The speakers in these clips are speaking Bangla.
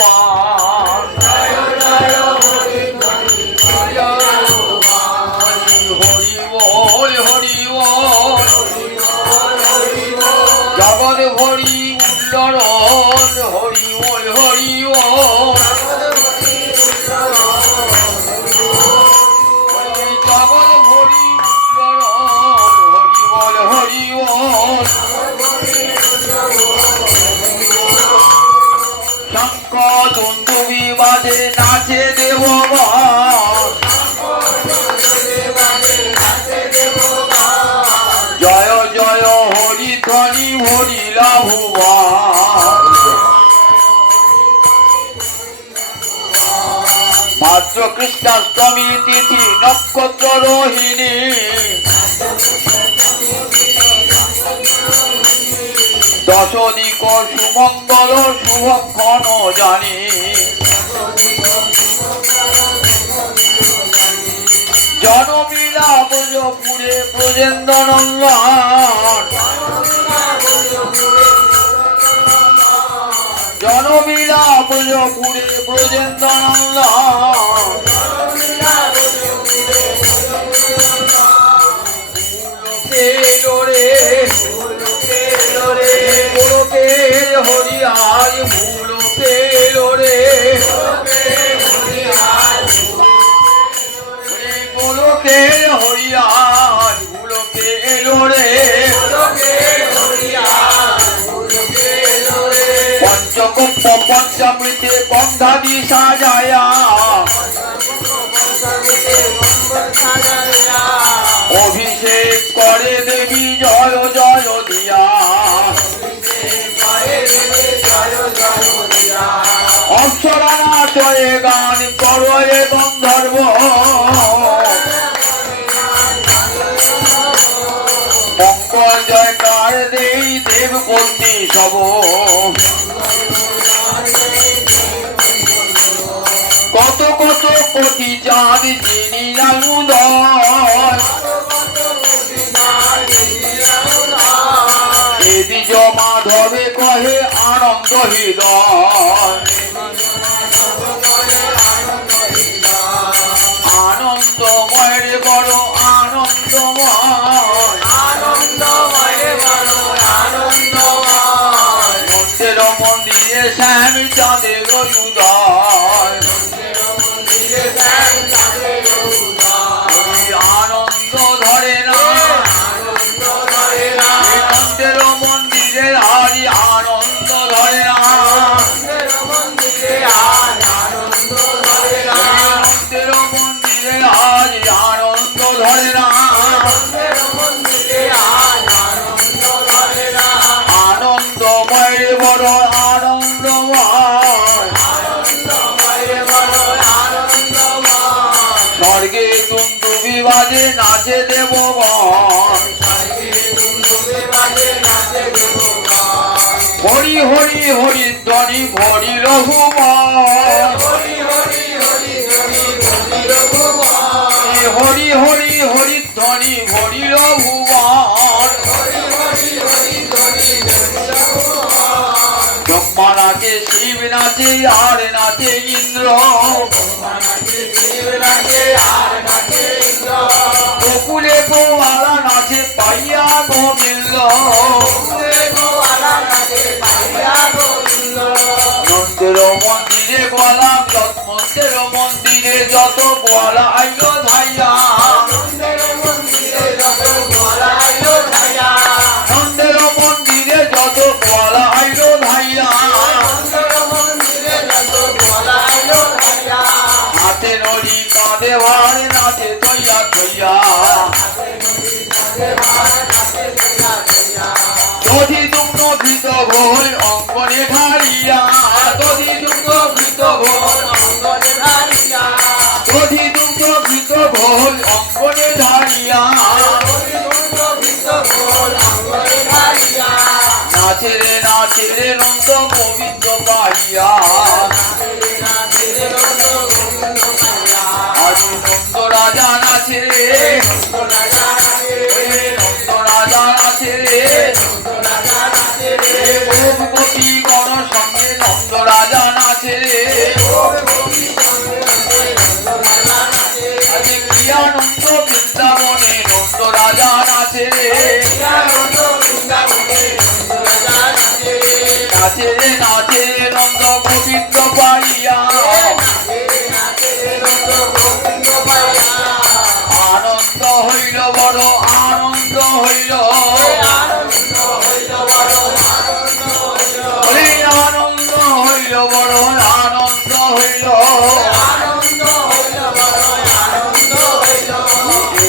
রঘুমান হরি বল হরি বল জগৎ ভরি উল্লরণ হরি বল হরি বল জগৎ ভরি উল্লরণ হরি বল হরি বল শঙ্খ দুন্দুবি বাজে নাচে দেবগণ জয় জয় হরি ধ্বনি ভরিলা ভুবন ভাদ্র কৃষ্ণাষ্টমী তিথি নক্ষত্র রোহিণী দশদিক সুমঙ্গল শুভক্ষণ জানি জনমিলা ব্রজপুরে ব্রজেন্দ্র নন্দন জনমিলা ব্রজপুরে ব্রজেন্দ্র নন্দন হরিয়ার ভুল পেলো রে গোলকের হরিয়ার ভুল পেলো রে পঞ্চকূপ পঞ্চামৃতে বন্ধাদি সাজায়া অভিষেক করে দেবী জয় জয় দিয়া অপ্সরা নাচয়ে গান করয়ে গন্ধর্ব মঙ্গল জয়কার দেই দেবপত্নী সব কত কত কোটি চাঁদ যিনি নামুদয় এদি মাধবে কহে আনন্দ হৃদয় আনন্দময় রে বড় আনন্দময় মন্দির মন্দিরে শ্যাম চাঁদের উদয় আনন্দ ধরে না মন্দির মন্দিরে হারি আনন্দ ধরে না মন্দির মন্দিরে হারি আনন্দ ধরে না আনন্দময় রে বড় আনন্দময় স্বর্গে দুন্দুবি বাজে নাচে দেবগণ হরি হরি হরি ধ্বনি ভরি রঘুমান হরি হরি হরি ধ্বনি ভরি রঘুমান ব্রহ্মা নাচে শিব নাচে আর নাচে ইন্দ্র বকুলে গোয়ালা নাচে পাইয়া গোবিন্দ নন্দের মন্দিরে গোয়ালাম মন্দির মন্দিরে যত গোয়ালা আইল ধাইয়া নন্দের মন্দিরে যত গোয়ালা আইল ধাইয়া হাতে নড়ি কাঁধে ভার নাচে থইয়া থইয়া দধি দুগ্ন ভীত ঘোল অঙ্গনে ঢালিয়া দধি দুগ্ন ভীত ঘোল অঙ্গনে ঢালিয়া দধি দুগ্ন ভীত ঘোল অঙ্গনে ঢালিয়া নাচে রে নন্দ গোবিন্দ পাইয়া আজ নন্দ রাজা নাচে রে নন্দ রাজা নাচে রে গোপী গণ সঙ্গে নন্দ রাজা নাচে রে বৃন্দাবনে নন্দ রাজা নাচে রে, নাচে রে নাচে রে নন্দ গোবিন্দ পাইয়া, আনন্দ হইল বড় আনন্দ হইল, হরি আনন্দ হইল বড় আনন্দ হইল,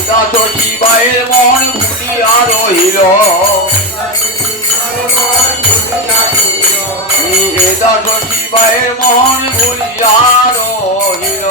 দাস শিবায়ের মন ভুলিয়া রহিল, দাস শিবায়ের মন ভুলিয়া রহিল।